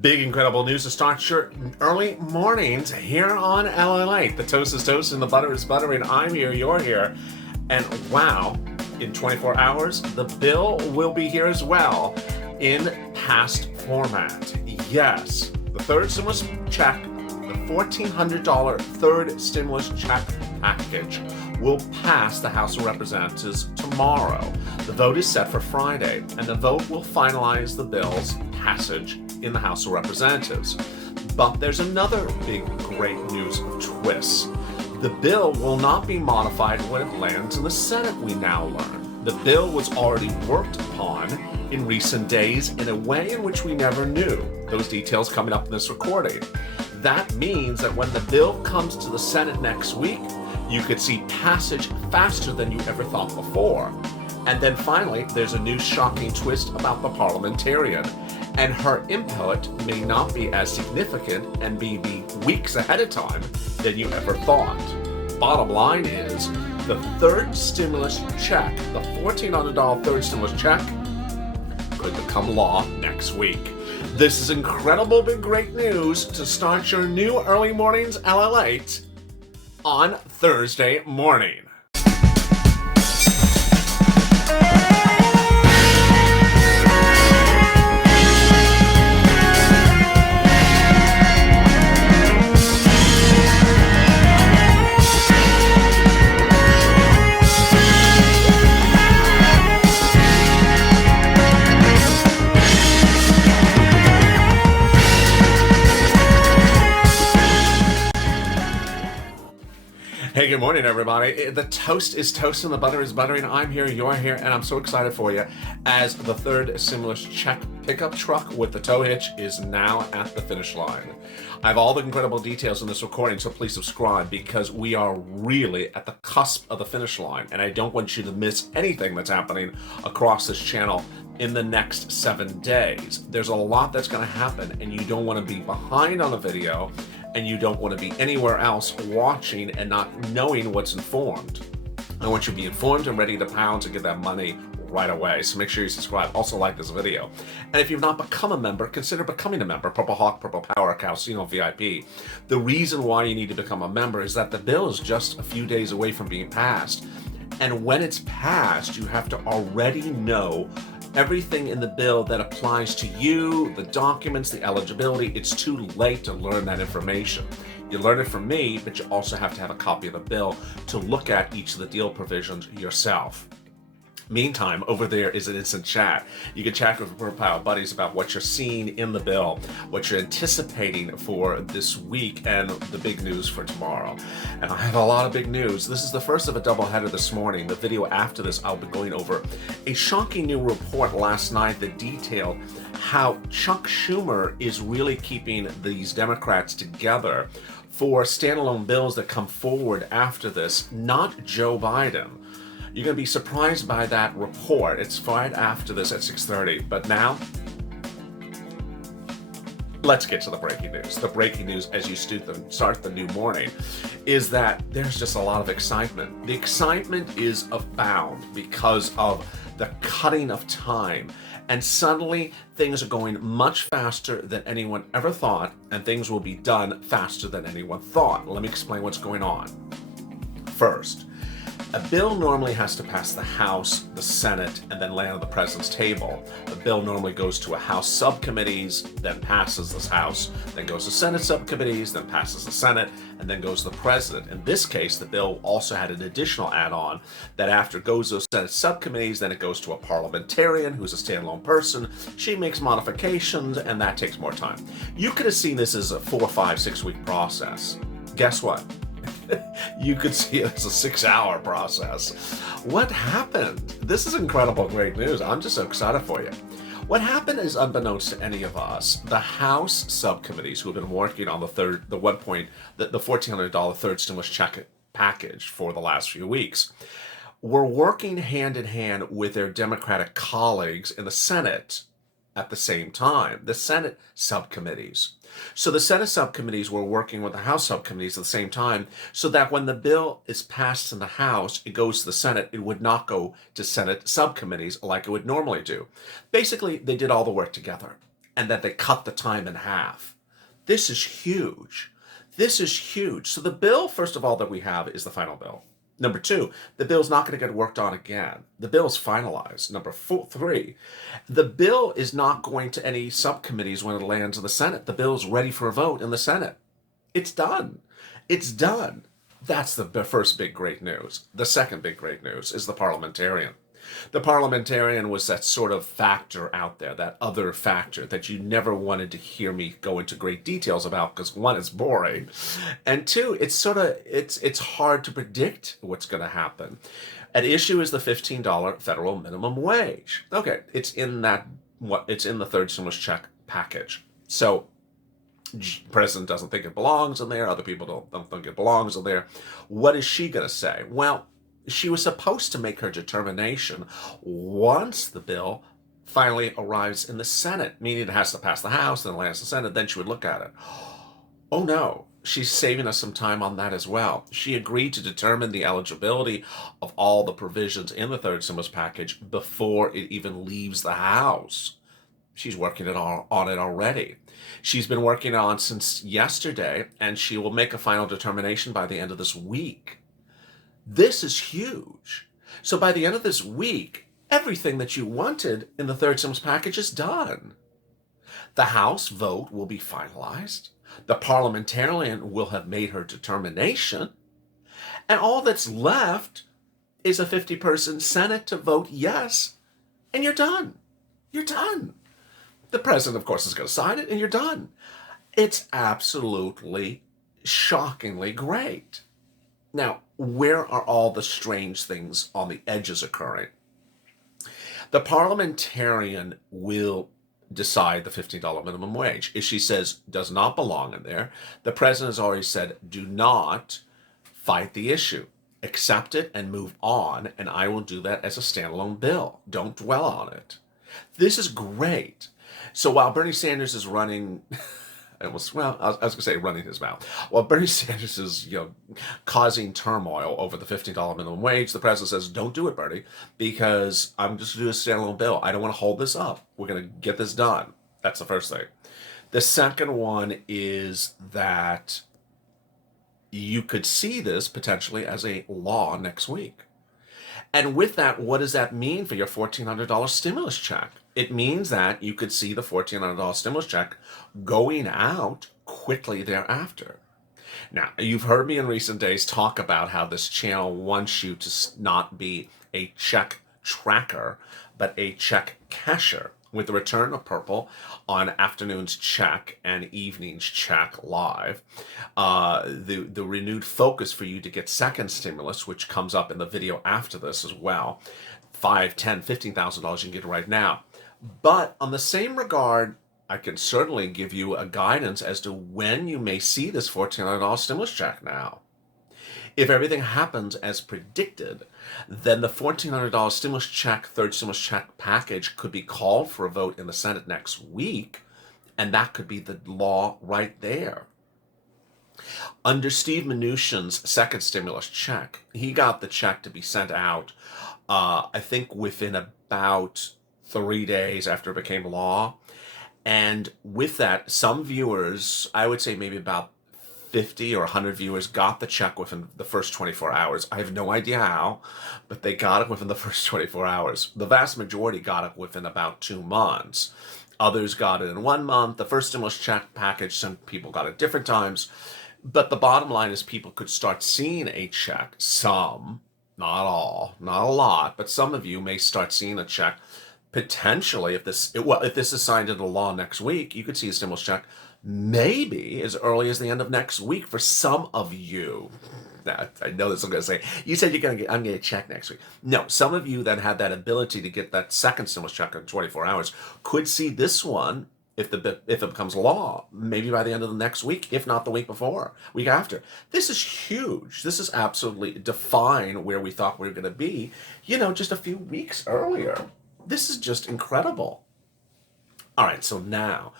Big, incredible news to start your early mornings here on LALATE. The toast is toast and the butter is buttering. I'm here, you're here. And wow, in 24 hours, the bill will be here as well in past format. Yes, the third stimulus check, the $1,400 third stimulus check package will pass the House of Representatives tomorrow. The vote is set for Friday, and the vote will finalize the bill's passage in the House of Representatives. But there's another big, great news twist. The bill will not be modified when it lands in the Senate, we now learn. The bill was already worked upon in recent days in a way in which we never knew. Those details coming up in this recording. That means that when the bill comes to the Senate next week, you could see passage faster than you ever thought before. And then finally, there's a new shocking twist about the parliamentarian. And her input may not be as significant and be weeks ahead of time than you ever thought. Bottom line is, the third stimulus check, the $1,400 third stimulus check, could become law next week. This is incredible, big, great news to start your new early mornings LALATE on Thursday morning. Hey, good morning, everybody. The toast is toast and the butter is buttering. I'm here, you're here, and I'm so excited for you as the third stimulus check pickup truck with the tow hitch is now at the finish line. I have all the incredible details in this recording, so please subscribe because we are really at the cusp of the finish line, and I don't want you to miss anything that's happening across this channel in the next 7 days. There's a lot that's going to happen, and you don't want to be behind on a video, and you don't want to be anywhere else watching and not knowing what's informed. I want you to be informed and ready to pound to get that money right away. So make sure you subscribe. Also like this video. And if you've not become a member, consider becoming a member. Purple Hawk, Purple Power, Casino VIP. The reason why you need to become a member is that the bill is just a few days away from being passed. And when it's passed, you have to already know everything in the bill that applies to you, the documents, the eligibility. It's too late to learn that information. You learn it from me, but you also have to have a copy of the bill to look at each of the deal provisions yourself. Meantime, over there is an instant chat. You can chat with Purple Power buddies about what you're seeing in the bill, what you're anticipating for this week, and the big news for tomorrow. And I have a lot of big news. This is the first of a doubleheader this morning. The video after this, I'll be going over a shocking new report last night that detailed how Chuck Schumer is really keeping these Democrats together for standalone bills that come forward after this, not Joe Biden. You're going to be surprised by that report. It's right after this at 6:30. But now, let's get to the breaking news. The breaking news as you start the new morning is that there's just a lot of excitement. The excitement is abound because of the cutting of time. And suddenly, things are going much faster than anyone ever thought, and things will be done faster than anyone thought. Let me explain what's going on. First, a bill normally has to pass the House, the Senate, and then land on the President's table. The bill normally goes to a House subcommittees, then passes the House, then goes to Senate subcommittees, then passes the Senate, and then goes to the President. In this case, the bill also had an additional add-on that after it goes to the Senate subcommittees, then it goes to a parliamentarian who's a standalone person. She makes modifications, and that takes more time. You could have seen this as a 4, 5, 6 week process. Guess what? You could see it as a 6-hour process. What happened? This is incredible, great news. I'm just so excited for you. What happened is, unbeknownst to any of us, the House subcommittees who have been working on the $1,400 third stimulus check package for the last few weeks were working hand in hand with their Democratic colleagues in the Senate at the same time, the Senate subcommittees. So the Senate subcommittees were working with the House subcommittees at the same time so that when the bill is passed in the House, it goes to the Senate, it would not go to Senate subcommittees like it would normally do. Basically, they did all the work together. and that they cut the time in half. This is huge. This is huge. So the bill, first of all, that we have is the final bill. Number two, the bill's not going to get worked on again. The bill's finalized. Number three, the bill is not going to any subcommittees when it lands in the Senate. The bill's ready for a vote in the Senate. It's done. It's done. That's the first big great news. The second big great news is the parliamentarian. The parliamentarian was that sort of factor out there, that other factor that you never wanted to hear me go into great details about because one, it's boring, and two, it's hard to predict what's going to happen. At issue is the $15 federal minimum wage. Okay, it's in the third stimulus check package. So president doesn't think it belongs in there. Other people don't think it belongs in there. What is she going to say? Well, she was supposed to make her determination once the bill finally arrives in the Senate, meaning it has to pass the House, then it lands in the Senate, then she would look at it. Oh no, she's saving us some time on that as well. She agreed to determine the eligibility of all the provisions in the third stimulus package before it even leaves the House. She's working on it already. She's been working on since yesterday, and she will make a final determination by the end of this week. This is huge. So by the end of this week, everything that you wanted in the third stimulus package is done. The House vote will be finalized. The parliamentarian will have made her determination. And all that's left is a 50-person Senate to vote yes. And you're done. You're done. The president, of course, is going to sign it, and you're done. It's absolutely, shockingly great. Now, where are all the strange things on the edges occurring? The parliamentarian will decide the $15 minimum wage. If she says does not belong in there, the president has already said, do not fight the issue. Accept it and move on, and I will do that as a standalone bill. Don't dwell on it. This is great. So while Bernie Sanders is running... I was going to say running his mouth. While Bernie Sanders is, causing turmoil over the $15 minimum wage, the president says, don't do it, Bernie, because I'm just going to do a standalone bill. I don't want to hold this up. We're going to get this done. That's the first thing. The second one is that you could see this potentially as a law next week. And with that, what does that mean for your $1,400 stimulus check? It means that you could see the $1,400 stimulus check going out quickly thereafter. Now, you've heard me in recent days talk about how this channel wants you to not be a check tracker, but a check casher. With the return of Purple on afternoon's check and evening's check live, the renewed focus for you to get second stimulus, which comes up in the video after this as well, $5,000, $10,000, $15,000 you can get right now. But on the same regard, I can certainly give you a guidance as to when you may see this $1,400 stimulus check now. If everything happens as predicted, then the $1,400 stimulus check, third stimulus check package could be called for a vote in the Senate next week, and that could be the law right there. Under Steve Mnuchin's second stimulus check, he got the check to be sent out, I think within about 3 days after it became law. And with that, some viewers, I would say maybe about 50 or 100 viewers got the check within the first 24 hours. I have no idea how, but they got it within the first 24 hours. The vast majority got it within about 2 months. Others got it in 1 month. The first stimulus check package, some people got it different times. But the bottom line is people could start seeing a check. Some, not all, not a lot, but some of you may start seeing a check. Potentially, if this is signed into law next week, you could see a stimulus check maybe as early as the end of next week for some of you. Now, I know this is going to say, you said I'm going to get a check next week. No, some of you that had that ability to get that second stimulus check in 24 hours could see this one, if it becomes law, maybe by the end of the next week, if not the week before, week after. This is huge. This is absolutely define where we thought we were going to be, just a few weeks earlier. This is just incredible. All right, so now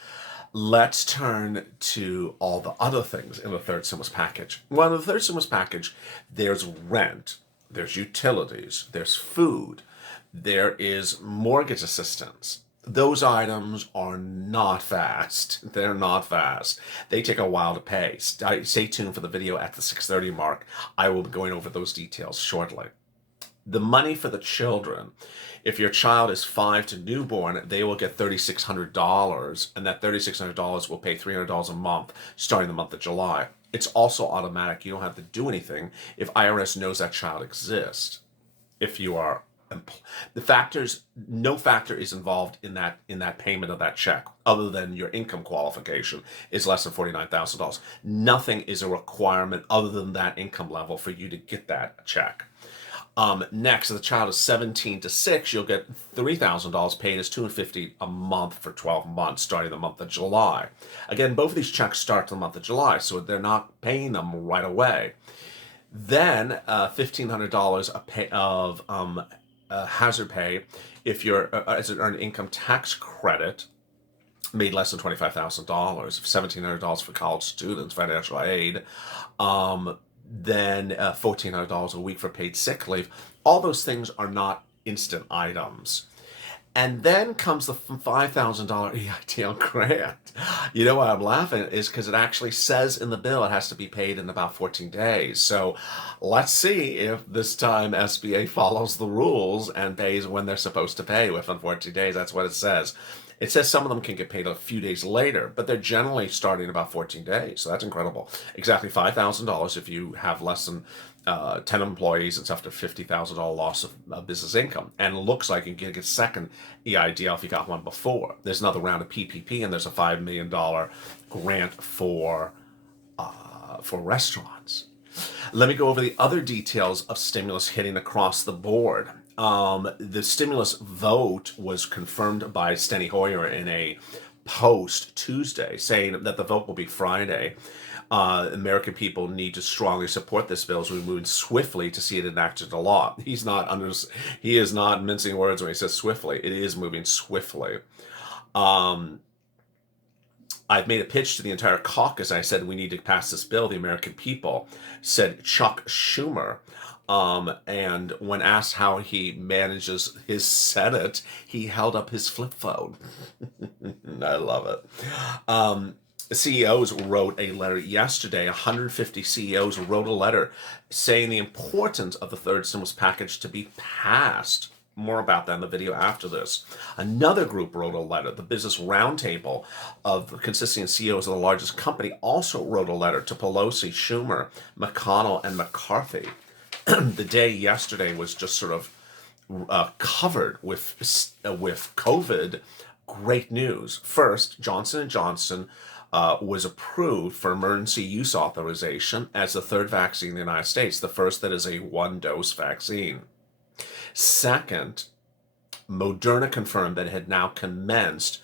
let's turn to all the other things in the third stimulus package. Well, in the third stimulus package, there's rent, there's utilities, there's food, there is mortgage assistance, Those items are not fast. They're not fast. They take a while to pay. Stay tuned for the video at the 6:30 mark. I will be going over those details shortly. The money for the children, if your child is 5 to newborn, they will get $3,600, and that $3,600 will pay $300 a month starting the month of July. It's also automatic. You don't have to do anything if IRS knows that child exists. If you are no factor is involved in that payment of that check other than your income qualification is less than $49,000. Nothing is a requirement other than that income level for you to get that check. Next, if the child is 17 to 6, you'll get $3,000 paid as $250 a month for 12 months starting the month of July. Again, both of these checks start the month of July, so they're not paying them right away. Then $1,500 of hazard pay if you're as an earned income tax credit made less than $25,000, $1,700 for college students, financial aid, then $1,400 a week for paid sick leave. All those things are not instant items. And then comes the $5,000 EITL grant. You know why I'm laughing is because it actually says in the bill it has to be paid in about 14 days. So let's see if this time SBA follows the rules and pays when they're supposed to pay within 14 days. That's what it says. It says some of them can get paid a few days later, but they're generally starting about 14 days. So that's incredible. Exactly $5,000 if you have less than 10 employees. It's up to $50,000 loss of business income. And it looks like you can get second EIDL if you got one before. There's another round of PPP, and there's a $5 million grant for restaurants. Let me go over the other details of stimulus hitting across the board. The stimulus vote was confirmed by Steny Hoyer in a post Tuesday saying that the vote will be Friday. American people need to strongly support this bill as we move swiftly to see it enacted into law. He is not mincing words when he says swiftly. It is moving swiftly. I've made a pitch to the entire caucus. I said we need to pass this bill. The American people, said Chuck Schumer. And when asked how he manages his Senate, he held up his flip phone. I love it. CEOs wrote a letter yesterday. 150 CEOs wrote a letter saying the importance of the third stimulus package to be passed. More about that in the video after this. Another group wrote a letter. The Business Roundtable, consisting of CEOs of the largest company, also wrote a letter to Pelosi, Schumer, McConnell, and McCarthy. The day yesterday was just sort of covered with COVID. Great news. First, Johnson & Johnson was approved for emergency use authorization as the third vaccine in the United States, the first that is a one-dose vaccine. Second, Moderna confirmed that it had now commenced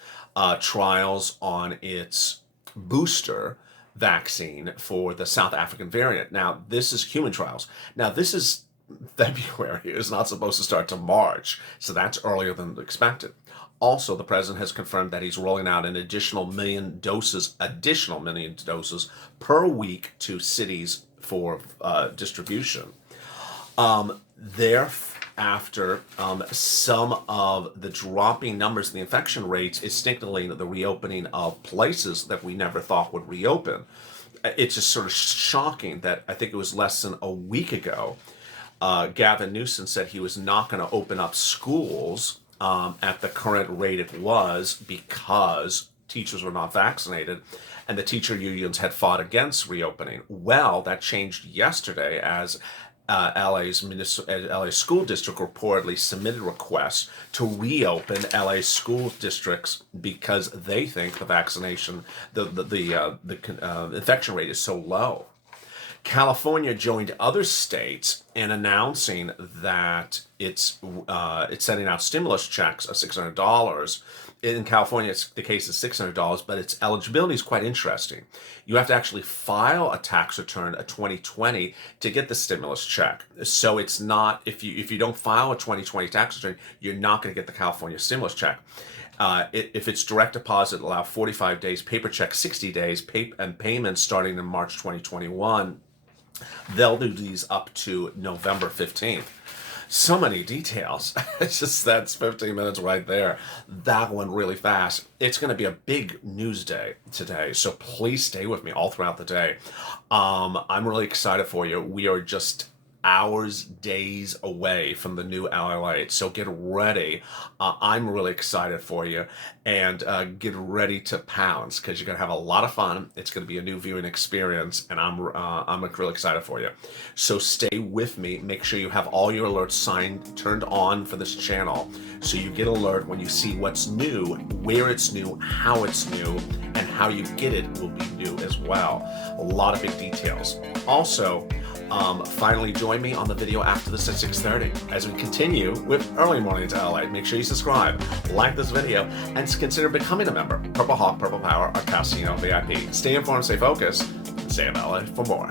trials on its booster vaccine for the South African variant. Now, this is human trials. Now, this is February. It's not supposed to start to March, so that's earlier than expected. Also, the president has confirmed that he's rolling out an additional million doses per week to cities for distribution. Thereafter, some of the dropping numbers in the infection rates is signaling the reopening of places that we never thought would reopen. It's just sort of shocking that I think it was less than a week ago, Gavin Newsom said he was not going to open up schools at the current rate it was because teachers were not vaccinated and the teacher unions had fought against reopening. Well, that changed yesterday as LA school district reportedly submitted requests to reopen LA school districts because they think the vaccination, the infection rate is so low. California joined other states in announcing that it's sending out stimulus checks of $600. In California, the case is $600, but its eligibility is quite interesting. You have to actually file a tax return, a 2020, to get the stimulus check. So it's not, if you don't file a 2020 tax return, you're not going to get the California stimulus check. If it's direct deposit, allow 45 days, paper check 60 days, and payments starting in March 2021. They'll do these up to November 15th. So many details. It's just that's 15 minutes right there. That went really fast. It's going to be a big news day today, so please stay with me all throughout the day. I'm really excited for you. We are just hours, days away from the new LALATE, so get ready. I'm really excited for you, and get ready to pounce because you're gonna have a lot of fun. It's gonna be a new viewing experience, and I'm really excited for you. So stay with me. Make sure you have all your alerts turned on for this channel, so you get alert when you see what's new, where it's new, how it's new, and how you get it will be new as well. A lot of big details. Also, finally join me on the video after this at 6:30 as we continue with Early Mornings LA. Make sure you subscribe, like this video, and consider becoming a member. Purple Hawk, Purple Power, or Casino VIP. Stay informed, stay focused, and stay in LA for more.